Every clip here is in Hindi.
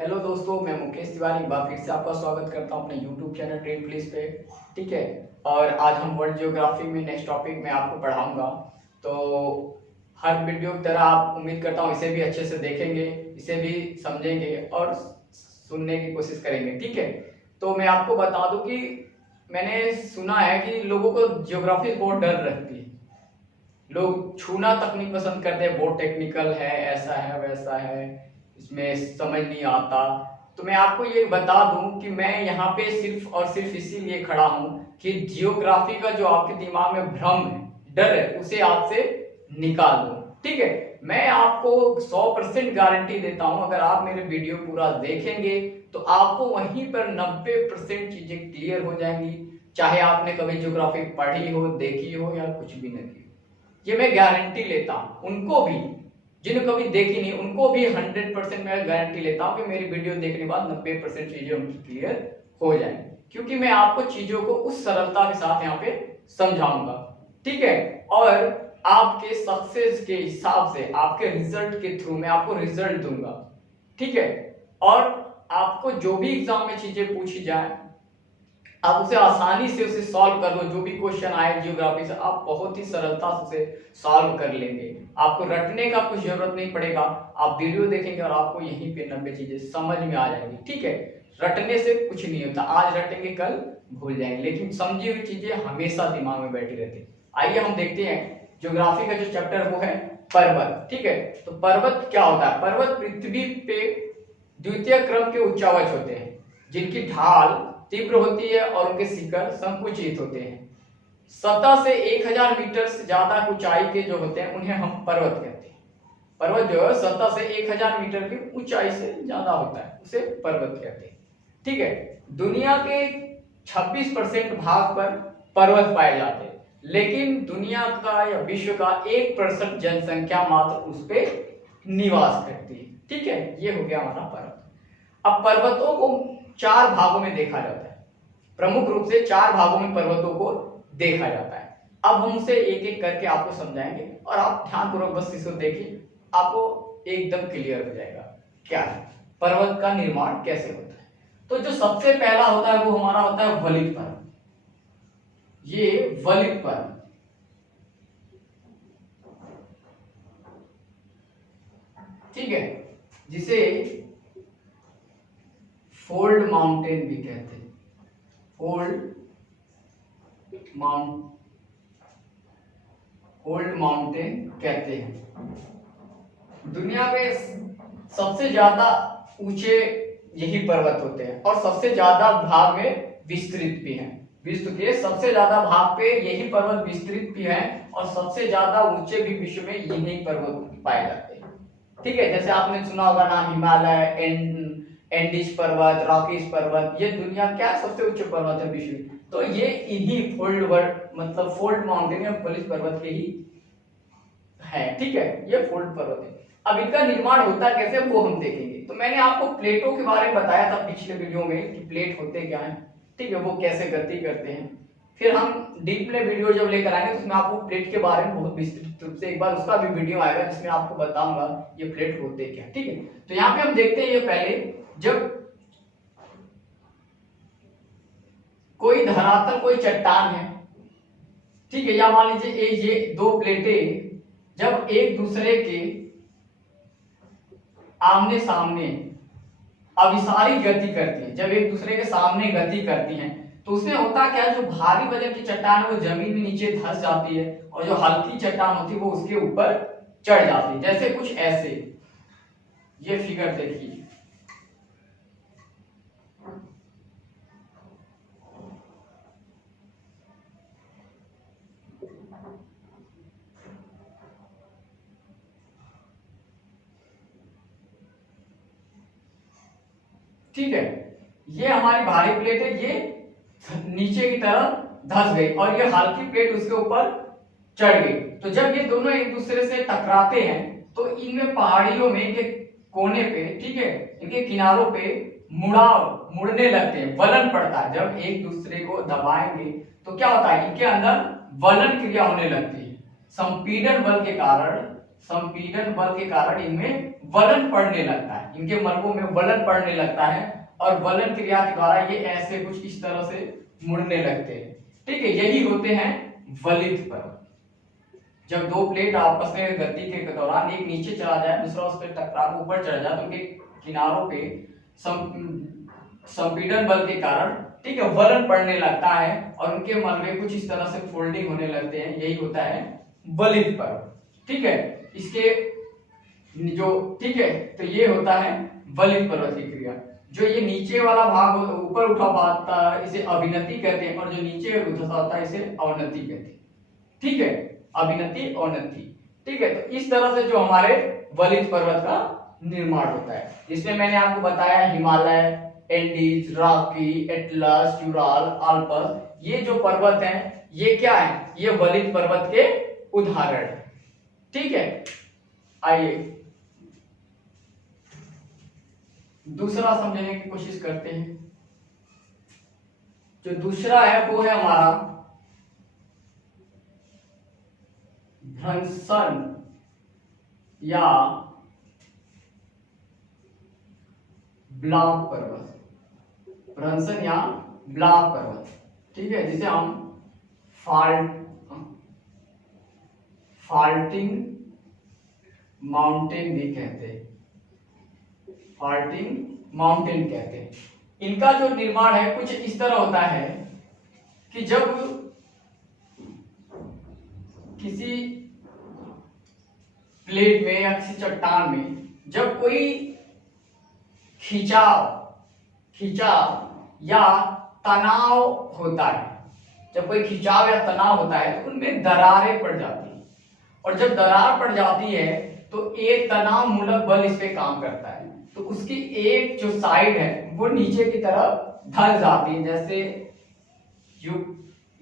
हेलो दोस्तों, मैं मुकेश तिवारी एक बार फिर से आपका स्वागत करता हूं अपने YouTube channel trade please pay. ठीक है। और आज हम वर्ल्ड ज्योग्राफी में नेक्स्ट टॉपिक में आपको पढ़ाऊंगा। तो हर वीडियो की तरह आप उम्मीद करता हूं इसे भी अच्छे से देखेंगे, इसे भी समझेंगे और सुनने की कोशिश करेंगे। ठीक है। तो मैं आपको बता दूं कि मैंने सुना है कि लोगों को ज्योग्राफी बहुत डर लगती है, लोग छूना तक नहीं पसंद करते, बहुत टेक्निकल है, ऐसा है वैसा है, इसमें समझ नहीं आता। तो मैं आपको ये बता दूं कि मैं यहाँ पे सिर्फ और सिर्फ इसीलिए खड़ा हूं कि जियोग्राफी का जो आपके दिमाग में भ्रम है, डर है, उसे आपसे निकाल दूं। ठीक है। मैं आपको 100% गारंटी देता हूं, अगर आप मेरे वीडियो पूरा देखेंगे तो आपको वहीं पर 90% चीजें क्लियर हो जाएंगी, चाहे आपने कभी ज्योग्राफी पढ़ी हो, देखी हो या कुछ भी नहीं की हो। ये मैं गारंटी लेता हूं। उनको भी जिन्हें कभी देखी नहीं, उनको भी 100% मैं गारंटी लेता हूं कि मेरी वीडियो देखने के बाद 90% चीजें उनकी क्लियर हो जाएंगी, क्योंकि मैं आपको चीजों को उस सरलता के साथ यहाँ पे समझाऊंगा। ठीक है। और आपके सक्सेस के हिसाब से, आपके रिजल्ट के थ्रू मैं आपको रिजल्ट दूंगा। ठीक है। और आपको जो भी एग्जाम में चीजें पूछी जाए, आप उसे आसानी से उसे सॉल्व कर लो। जो भी क्वेश्चन आए जियोग्राफी से, आप बहुत ही सरलता से उसे सॉल्व कर लेंगे। आपको रटने का कुछ जरूरत नहीं पड़ेगा, आप वीडियो देखेंगे और आपको यहीं पे 90 चीजें समझ में आ जाएंगी। ठीक है। रटने से कुछ नहीं होता, आज रटेंगे कल भूल जाएंगे, लेकिन समझी हुई चीजें हमेशा दिमाग में बैठी रहती। आइए हम देखते हैं ज्योग्राफी का जो चैप्टर वो है पर्वत। ठीक है। तो पर्वत क्या होता है? पर्वत पृथ्वी पे द्वितीय क्रम के उच्चावच होते हैं, जिनकी ढाल तीव्र होती है और उनके शिखर संकुचित होते हैं। सतह से 1000 मीटर से ज्यादा ऊंचाई के जो होते हैं उन्हें हम पर्वत कहते हैं। पर्वत जो है सतह से 1000 मीटर की ऊंचाई से ज्यादा होता है, उसे पर्वत कहते हैं। ठीक है। दुनिया के 26% भाग पर पर्वत पाए जाते हैं, लेकिन दुनिया का या विश्व का 1% जनसंख्या मात्र उस पर निवास करती है। ठीक है। ये हो गया हमारा पर्वत। अब पर्वतों को 4 भागों में देखा जाता है, प्रमुख रूप से 4 भागों में पर्वतों को देखा जाता है। अब हम उसे एक एक करके आपको समझाएंगे और आप ध्यानपूर्वक बस इसे देखिए, आपको एकदम क्लियर हो जाएगा क्या है पर्वत का निर्माण कैसे होता है। तो जो सबसे पहला होता है वो हमारा होता है वलित पर्वत। ये वलित पर्वत, ठीक है, जिसे फोल्ड माउंटेन भी कहते हैं। फोल्ड माउंटेन कहते हैं। दुनिया में सबसे ज्यादा ऊंचे यही पर्वत होते हैं और सबसे ज्यादा भाग में विस्तृत भी हैं। विश्व के सबसे ज्यादा भाग पे यही पर्वत विस्तृत भी है और सबसे ज्यादा ऊंचे भी विश्व में यही पर्वत पाए जाते हैं। ठीक है। जैसे आपने सुना होगा नाम हिमालय, एंडीज पर्वत, रॉकीज पर्वत, ये दुनिया क्या सबसे ऊंचे पर्वत है विश्व में। तो ये इन्हीं फोल्ड माउंटेन या वलित पर्वत के ही है। ठीक है। ये फोल्ड पर्वत है। अब इनका निर्माण होता कैसे वो हम देखेंगे। तो मैंने आपको प्लेटों के बारे में बताया था पिछले वीडियो में कि प्लेट होते क्या है। ठीक है। वो कैसे गति करते हैं। फिर हम डीप में वीडियो जब लेकर आएंगे तो उसमें आपको प्लेट के बारे में बहुत विस्तृत रूप से एक बार उसका भी वीडियो आएगा जिसमें आपको बताऊंगा ये प्लेट होते क्या। ठीक है। तो यहाँ पे हम देखते हैं, ये पहले जब कोई धरातल, कोई चट्टान है, ठीक है, या मान लीजिए ये 2 प्लेटें जब एक दूसरे के आमने सामने अभिसारी गति करती है, जब एक दूसरे के सामने गति करती हैं, तो उसमें होता क्या, जो भारी वजन की चट्टान है वो जमीन में नीचे धंस जाती है और जो हल्की चट्टान होती है वो उसके ऊपर चढ़ जाती है। जैसे कुछ ऐसे, ये फिगर देखिए, ठीक है, ये हमारी भारी प्लेट है, ये नीचे की तरफ धंस गई और ये हल्की प्लेट उसके ऊपर चढ़ गई। तो जब ये दोनों एक दूसरे से टकराते हैं तो इनमें पहाड़ियों में इनके कोने पे, ठीक है, इनके किनारों पे मुड़ने लगते हैं, वलन पड़ता है। जब एक दूसरे को दबाएंगे तो क्या होता है, इनके अंदर वलन क्रिया होने लगती है। संपीड़न बल के कारण संपीड़न बल के कारण इनमें वलन पड़ने लगता है, इनके मलबों में वलन पड़ने लगता है और वलन क्रिया के द्वारा ये ऐसे कुछ इस तरह से मुड़ने लगते हैं। ठीक है, यही होते हैं वलित पर्वत। जब दो प्लेट आपस में गति के दौरान एक नीचे चला जाए, दूसरा उस पर टकरा ऊपर चढ़ जाए, तो उनके किनारों पे संपीड़न बल के कारण, ठीक है, वलन पड़ने लगता है और उनके मलबे कुछ इस तरह से फोल्डिंग होने लगते हैं, यही होता है वलित पर्वत। ठीक है, इसके जो, ठीक है, तो ये होता है वलित पर्वत की क्रिया। जो ये नीचे वाला भाग ऊपर उठा पाता है इसे अभिनति कहते हैं, और जो नीचे उठा होता है इसे अवनति कहते हैं। ठीक है, अभिनति अवनति। ठीक है, तो इस तरह से जो हमारे वलित पर्वत का निर्माण होता है, इसमें मैंने आपको बताया Himalaya, Andes, Rocky, Atlas, Ural, Alps, ये जो पर्वत हैं ये क्या है, ये वलित पर्वत के उदाहरण है। ठीक है, आइए दूसरा समझने की कोशिश करते हैं। जो दूसरा है वो है हमारा भ्रंशन या ब्लॉक पर्वत, भ्रंशन या ब्लॉक पर्वत। ठीक है, जिसे हम फाल्टिंग माउंटेन भी कहते हैं, फाल्टिंग माउंटेन कहते हैं। इनका जो निर्माण है कुछ इस तरह होता है कि जब किसी प्लेट में या किसी चट्टान में जब कोई खिंचाव या तनाव होता है, जब कोई खिंचाव या तनाव होता है तो उनमें दरारें पड़ जाती हैं, और जब दरार पड़ जाती है तो एक तनाव मूलक बल इस पे काम करता है, तो उसकी एक जो साइड है वो नीचे की तरफ ढल जाती है, जैसे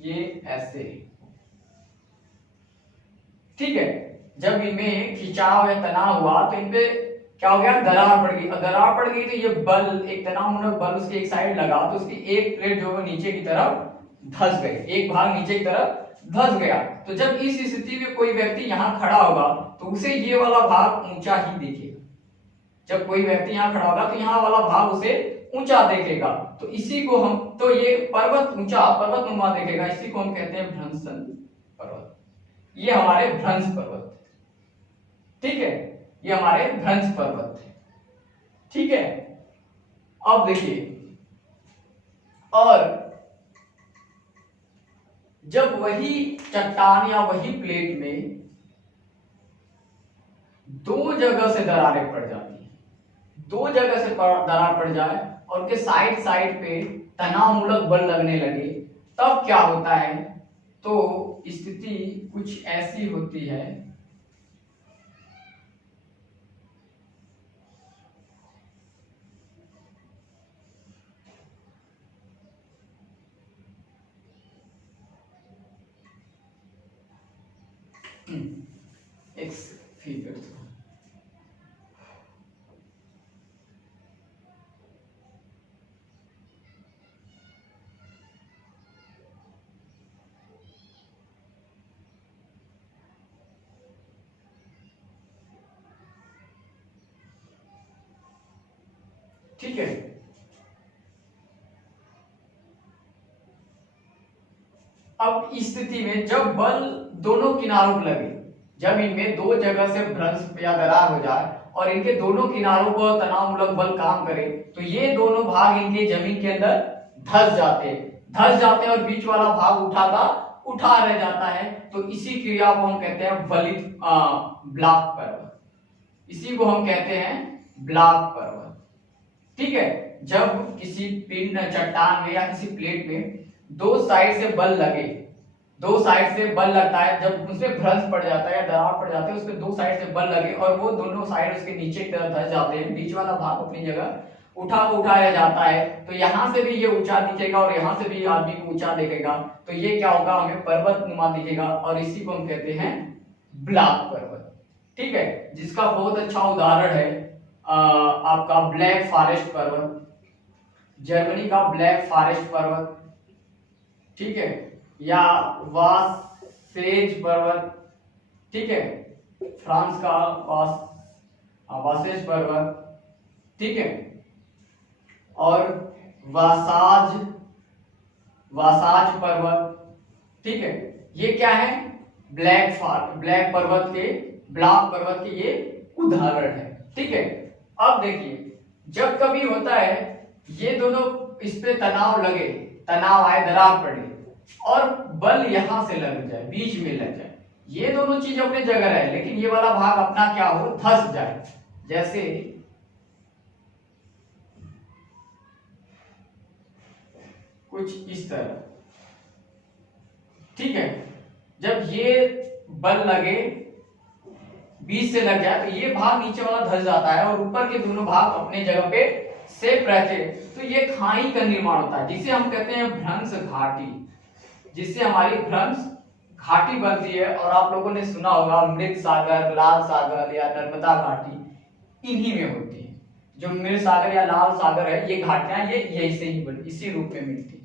ये ऐसे। ठीक है, जब इनमें खिंचाव या तनाव हुआ तो इनपे क्या हो गया, दरार पड़ गई, और दरार पड़ गई तो ये बल, एक तनाव मूलक बल उसकी एक साइड लगा तो उसकी एक प्लेट जो है नीचे की तरफ धंस गई, एक भाग नीचे की तरफ धंस गया। तो जब इस स्थिति में कोई व्यक्ति यहाँ खड़ा होगा तो उसे ये वाला भाग ऊंचा ही दिखेगा, जब कोई व्यक्ति यहाँ खड़ा होगा तो यहाँ वाला भाग उसे ऊंचा देखेगा, तो इसी को हम, तो ये पर्वत ऊंचा पर्वतनुमा देखेगा, इसी को हम कहते हैं भ्रंशन पर्वत। ये हमारे भ्रंश पर्वत। ठीक है, ये हमारे भ्रंश पर्वत है। ठीक है, अब देखिए, और जब वही चट्टान या वही प्लेट में दो जगह से दरारें पड़ जाती हैं, दो जगह से दरार पड़ जाए और उनके साइड साइड पे तनाव मूलक बल लगने लगे, तब क्या होता है, तो स्थिति कुछ ऐसी होती है एक फिगर। ठीक है, अब इस स्थिति में जब बल दोनों किनारों पर लगे, जब इनमें दो जगह से भ्रंश या दरार हो जाए और इनके दोनों किनारों पर तनाव मूलक बल काम करे, तो ये दोनों भाग इनके जमीन के अंदर धंस जाते हैं और बीच वाला भाग उठा रह जाता है। तो इसी क्रिया को हम कहते हैं वलित ब्लॉक पर्वत, इसी को हम कहते हैं ब्लॉक पर्वत। ठीक है, जब किसी पिंड, चट्टान में या किसी प्लेट में दो साइड से बल लगे, दो साइड से बल लगता है, जब उसमें भ्रंश पड़ जाता है या दरार पड़ जाती है, उसमें दो साइड से बल लगे और वो दोनों साइड उसके नीचे की तरफ धंस जाते हैं, बीच वाला भाग अपनी जगह उठाया जाता है, तो यहाँ से भी ये ऊंचा दिखेगा और यहाँ से भी आदमी को ऊंचा दिखेगा, तो ये क्या होगा, हमें पर्वतनुमा दिखेगा, और इसी को हम कहते हैं ब्लॉक पर्वत। ठीक है, जिसका बहुत अच्छा उदाहरण है आपका ब्लैक फॉरेस्ट पर्वत, जर्मनी का ब्लैक फॉरेस्ट पर्वत। ठीक है, या वासेज पर्वत। ठीक है, फ्रांस का वासेज पर्वत, ठीक है, और वासाज वासाज पर्वत, ठीक है, ये क्या है, ब्लैक पर्वत के ये उदाहरण है, ठीक है। अब देखिए जब कभी होता है ये दोनों इस पे तनाव आए, दरार पड़े और बल यहां से लग जाए, बीच में लग जाए, ये दोनों चीज अपने जगह रहे लेकिन ये वाला भाग अपना क्या हो, धंस जाए, जैसे कुछ इस तरह, ठीक है। जब ये बल लगे, बीच से लग जाए तो ये भाग नीचे वाला धंस जाता है और ऊपर के दोनों भाग अपने जगह पे सेफ रहते हैं, तो ये खाई का निर्माण होता है जिसे हम कहते हैं भ्रंश घाटी, जिससे हमारी भ्रंश घाटी बनती है। और आप लोगों ने सुना होगा मृत सागर, लाल सागर या नर्मदा घाटी इन्हीं में होती है। जो मृत सागर या लाल सागर है, ये घाटियां ये यही से ही बनी, इसी रूप में मिलती है,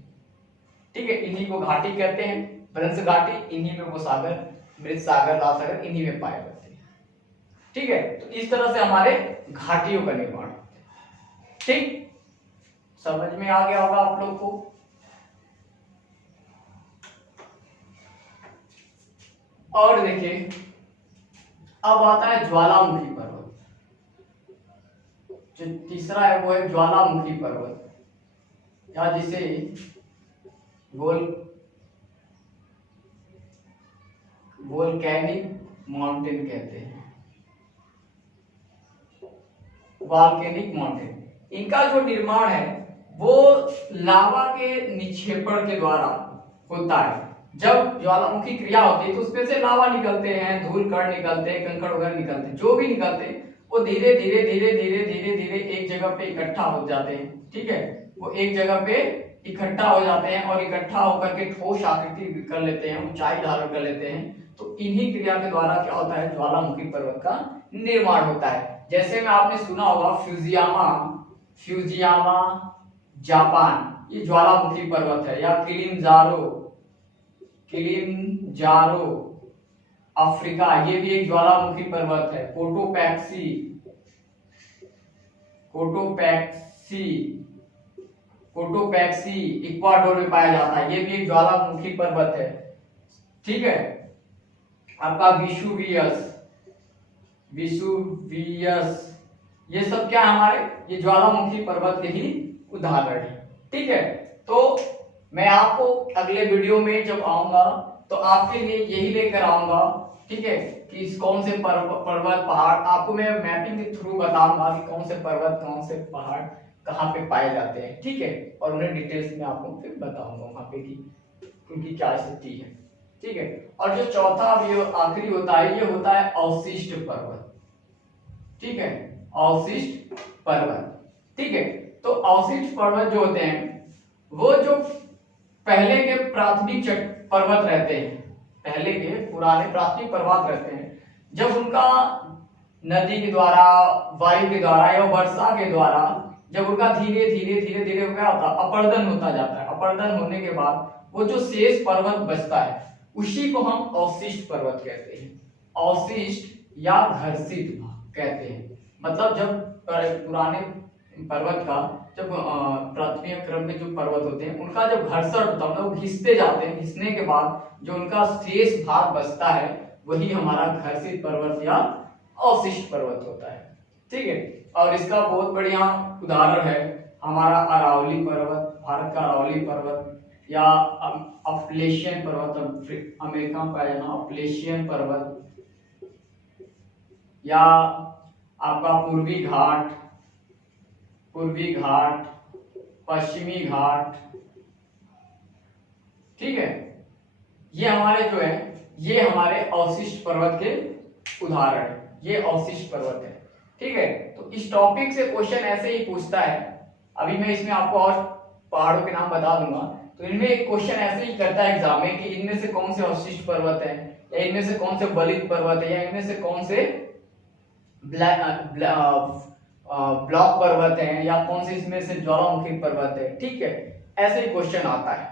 ठीक है। इन्हीं को घाटी कहते हैं, भ्रंश घाटी, इन्हीं में वो सागर, मृत सागर, लाल सागर इन्हीं में पाए जाते हैं, ठीक है। तो इस तरह से हमारे घाटियों का निर्माण होता है, ठीक, समझ में आ गया होगा आप लोग को। और देखिए अब आता है ज्वालामुखी पर्वत, जो तीसरा है वो है ज्वालामुखी पर्वत, या जिसे वोल्केनिक माउंटेन कहते हैं, वॉल्केनिक माउंटेन। इनका जो निर्माण है वो लावा के निक्षेपण के द्वारा होता है। जब ज्वालामुखी क्रिया होती है तो उसमें से लावा निकलते हैं, धूल कण निकलते हैं, कंकड़ वगैरह निकलते हैं, जो भी निकलते हैं वो धीरे धीरे धीरे धीरे धीरे धीरे एक जगह पे इकट्ठा हो जाते हैं, ठीक है। वो एक जगह पे इकट्ठा हो जाते हैं और इकट्ठा होकर के ठोस आकृति कर लेते हैं, ऊंचाई धारण कर लेते हैं। तो इन्हीं क्रिया के द्वारा क्या होता है, ज्वालामुखी पर्वत का निर्माण होता है। जैसे में आपने सुना होगा फ्यूजियामा जापान, ये ज्वालामुखी पर्वत है, या किलिमंजारो अफ्रीका, ये भी एक ज्वालामुखी पर्वत है। कोटोपैक्सी इक्वाडोर में पाया जाता है, ये भी एक ज्वालामुखी पर्वत है, ठीक है। आपका विसुवियस, ये सब क्या है हमारे, ये ज्वालामुखी पर्वत के ही उदाहरण है, ठीक है। तो मैं आपको अगले वीडियो में जब आऊंगा तो आपके लिए यही लेकर आऊंगा, ठीक है, कि कौन से पर्वत पहाड़, आपको मैं मैपिंग के थ्रू बताऊंगा कि कौन से पर्वत, कौन से पहाड़ कहाँ पे पाए जाते हैं, ठीक है, और उन्हें डिटेल्स में आपको फिर बताऊंगा वहां पे कि उनकी क्या स्थिति है, ठीक है। और जो चौथा आखिरी होता है, ये होता है अवशिष्ट पर्वत, ठीक है, अवशिष्ट पर्वत, ठीक है। तो अवशिष्ट पर्वत जो होते हैं वो जो पहले के प्राथमिक पर्वत रहते हैं, पहले के पुराने प्राथमिक पर्वत रहते हैं, जब उनका नदी के द्वारा, वायु के द्वारा या वर्षा के द्वारा जब उनका धीरे धीरे धीरे धीरे क्या होता है, अपर्दन होता जाता है। अपर्दन होने के बाद वो जो शेष पर्वत बचता है उसी को हम अवशिष्ट पर्वत कहते हैं, अवशिष्ट या घर्षित कहते हैं। मतलब जब पुराने पर्वत का जब प्राथमिक क्रम के जो पर्वत होते हैं उनका जब घर्षण होता है, मतलब घिसते जाते हैं, घिसने के बाद जो उनका शेष भाग बचता है वही हमारा घर्षित पर्वत या अवशिष्ट पर्वत होता है, ठीक है। और इसका बहुत बढ़िया उदाहरण है हमारा अरावली पर्वत, भारत का अरावली पर्वत, या अपलेशियन पर्वत, अमेरिका में पाया जाना अपलेशियन पर्वत, या आपका पूर्वी घाट, पश्चिमी घाट, ठीक है। ये हमारे जो है ये हमारे अवशिष्ट पर्वत के उदाहरण है, ये अवशिष्ट पर्वत है, ठीक है। तो इस टॉपिक से क्वेश्चन ऐसे ही पूछता है। अभी मैं इसमें आपको और पहाड़ों के नाम बता दूंगा, तो इनमें एक क्वेश्चन ऐसे ही करता है एग्जाम में कि इनमें से कौन से अवशिष्ट पर्वत है, या इनमें से कौन से बलित पर्वत है, या इनमें से कौन से ब्लॉक पर्वत है, या कौन से इसमें से ज्वालामुखी पर्वत है, ठीक है। ऐसे ही क्वेश्चन आता है,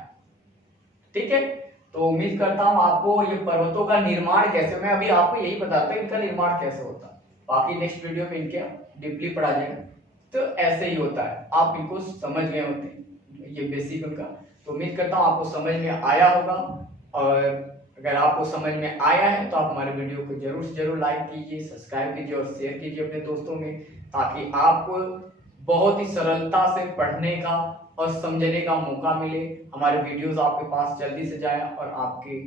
ठीक है। तो उम्मीद करता हूँ आपको ये पर्वतों का निर्माण कैसे, मैं अभी आपको यही बताता हूँ इनका निर्माण कैसे होता है, बाकी नेक्स्ट वीडियो में इनके डीपली पढ़ा जाएगा। तो ऐसे ही होता है, आप इनको समझ गए होते हैं, ये बेसिक उनका। तो उम्मीद करता हूँ आपको समझ में आया होगा, और अगर आपको समझ में आया है तो आप हमारे वीडियो को जरूर से जरूर लाइक कीजिए, सब्सक्राइब कीजिए और शेयर कीजिए अपने दोस्तों में, ताकि आपको बहुत ही सरलता से पढ़ने का और समझने का मौका मिले, हमारे वीडियोस आपके पास जल्दी से जाए और आपके,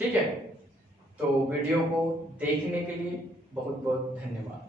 ठीक है। तो वीडियो को देखने के लिए बहुत बहुत धन्यवाद।